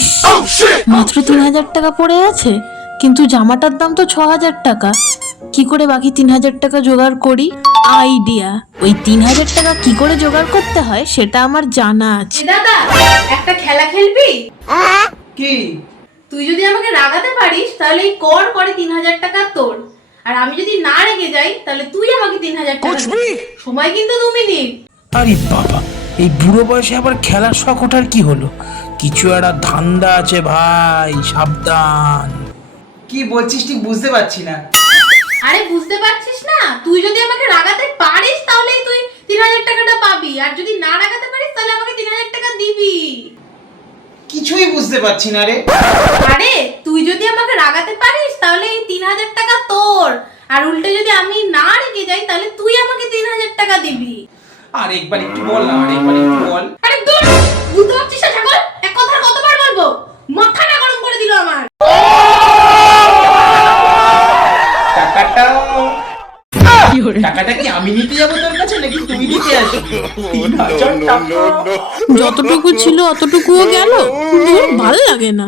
ইস, মাত্র 3,000 টাকা পড়ে আছে, কিন্তু জামাটার দাম তো 6,000 টাকা। কি করে বাকি 3,000 টাকা জোগাড় করি? আইডিয়া! ওই 3,000 টাকা কি করে জোগাড় করতে হয় সেটা আমার জানা আছে। দাদা, একটা খেলা খেলবি? কি? তুই যদি আমাকে রাগাতে পারিস তাহলে এই কর করে 3,000 টাকা তোর, আর আমি যদি না রেগে যাই তাহলে তুই আমাকে 3,000 টাকা দিবি। সময় কিন্তু 2 মিনিট। আরে বাবা, এই বুড়ো বয়সে আবার খেলার শখ ওঠার কি হলো? কিছু একটা ধান্দা আছে ভাই, সাবধান। কি বলছিস ঠিক বুঝতে পারছি না। আরে বুঝতে পারছিস না? তুই যদি আমাকে রাগাতে পারিস তাহলে তুই 3,000 টাকাটা পাবি, আর যদি না রাগাতে পারিস তাহলে আমাকে 3,000 টাকা দিবি। কিছুই বুঝতে পারছি না রে। আরে তুই যদি আমাকে রাগাতে পারিস তাহলে এই 3,000 টাকা তোর, আর উল্টে যদি আমি না রেগে যাই তাহলে তুই আমাকে 3,000 টাকা দিবি। আর একবার একটু বল না, আর একবার একটু বল। আরে দূর, বুঝতে পারছিস না ছাগল? এক কথা কতবার বলবো? মাথাটা গরম করে দিল আমার। টাকাটা কি আমি নিতে যাবো তোর কাছে, নাকি তুই নিতে আসবি? 3,000 টাকা। যতটুকু ছিল অতটুকুও গেল, ভাল লাগে না।